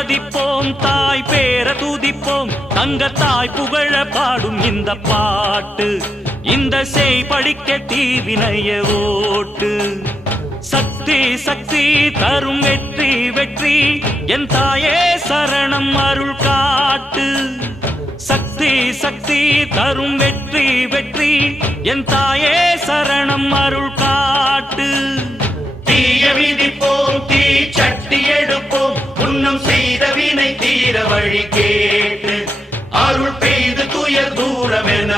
மதிப்போம் தாய் பேர துதிப்போம் தங்க தாய் புகழ பாடும் இந்த பாட்டு இந்த செய் படிக்க தீவினைய ஓட்டு சக்தி சக்தி தரும் வெற்றி வெற்றி என் தாயே சரணம் அருள் காட்டு சக்தி சக்தி தரும் வெற்றி வெற்றி என் தாயே சரணம் அருள் காட்டு தீய விதிப்போம் தீ சட்டி எடுப்போம் முன்னம் செய்த வினை தீர வழி கேட்டு அருள் பெய்து துயர் தூரம் என